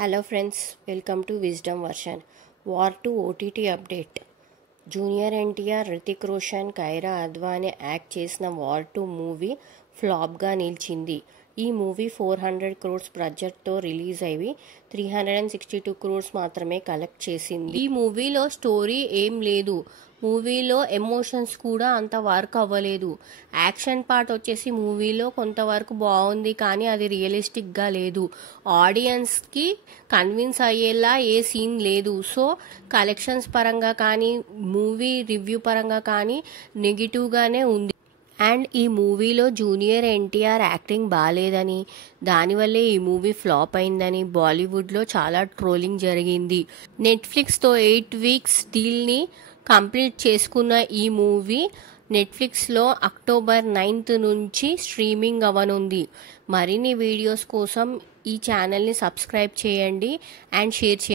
Hello friends, welcome to Wisdom Version. War 2 OTT update. Junior NTR, Hrithik Roshan, Kiara Advani act చేసిన War 2 movie ఫ్లాప్గా నిలిచింది. ఈ movie 400 crores బడ్జెట్తో రిలీజ్ అయ్యి 362 crores మాత్రమే కలెక్ట్ చేసింది. ఈ మూవీలో స్టోరీ ఏం లేదు, మూవీలో ఎమోషన్స్ కూడా అంత వర్క్ అవ్వలేదు. యాక్షన్ పార్ట్ వచ్చేసి మూవీలో కొంతవరకు బాగుంది, కానీ అది రియలిస్టిక్గా లేదు. ఆడియన్స్కి కన్విన్స్ అయ్యేలా ఏ సీన్ లేదు. సో కలెక్షన్స్ పరంగా కానీ మూవీ రివ్యూ పరంగా కానీ నెగిటివ్గానే ఉంది. అండ్ ఈ మూవీలో జూనియర్ ఎన్టీఆర్ యాక్టింగ్ బాగాలేదని, దానివల్లే ఈ మూవీ ఫ్లాప్ అయిందని బాలీవుడ్లో చాలా ట్రోలింగ్ జరిగింది. నెట్ఫ్లిక్స్తో 8 weeks డీల్ని కంప్లీట్ చేసుకున్న ఈ మూవీ నెట్ఫ్లిక్స్లో October 9th నుంచి స్ట్రీమింగ్ అవ్వనుంది. మరిన్ని వీడియోస్ కోసం ఈ ఛానల్ని సబ్స్క్రైబ్ చేయండి అండ్ షేర్ చేయండి.